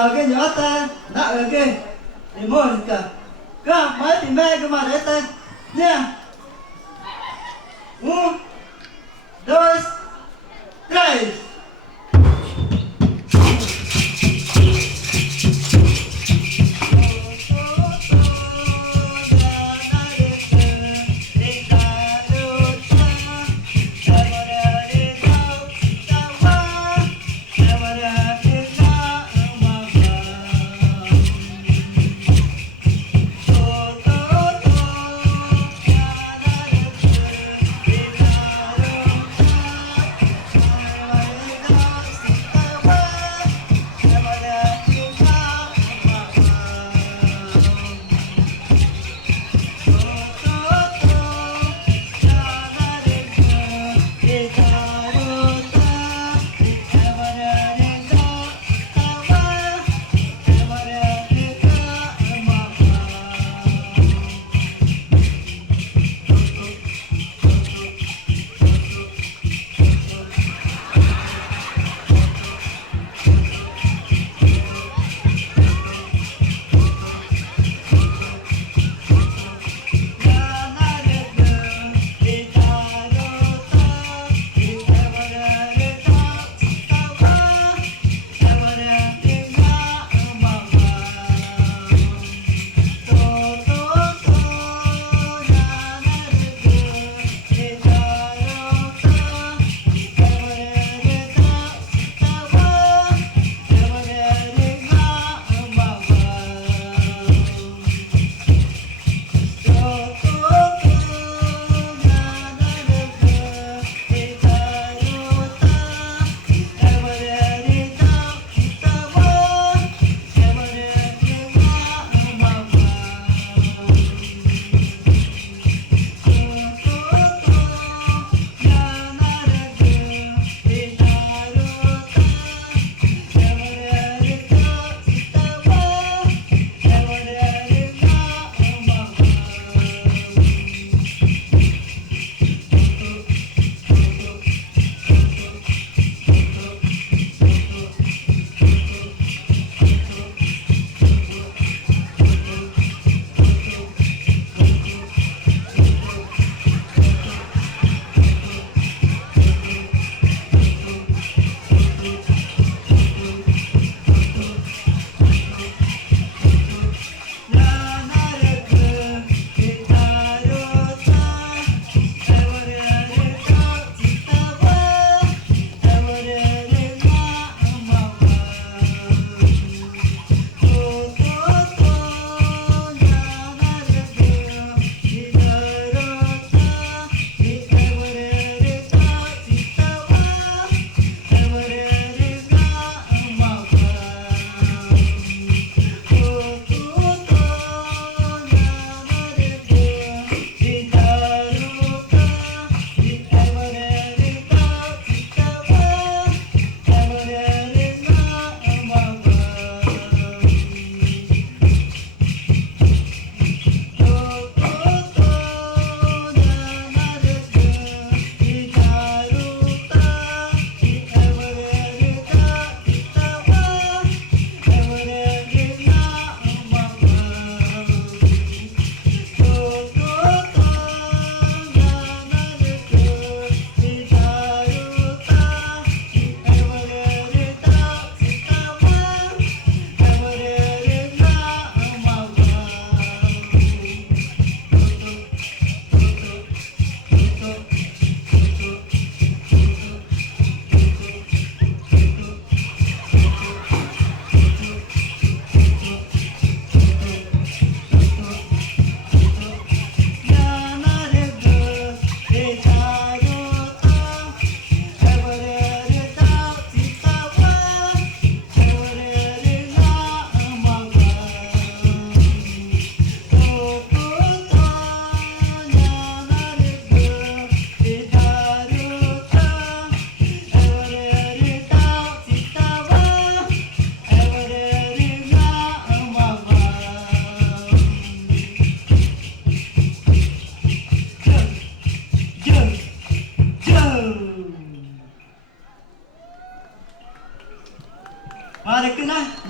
tao cái nhỏ ta đã ở kia thì mua cả các mấy thì mẹ cái mà đấy ta nha dos tres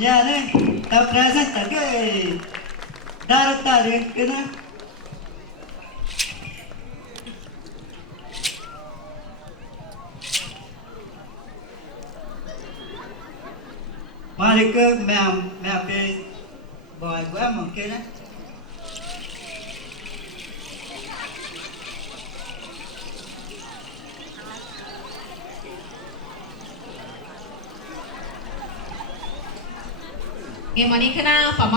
nhà này ta present ta cái darat ta đến cái nó mà đi cái mèo mèo cái bòi quá mà cái đó Game วันนี้ขึ้นหน้าฝอม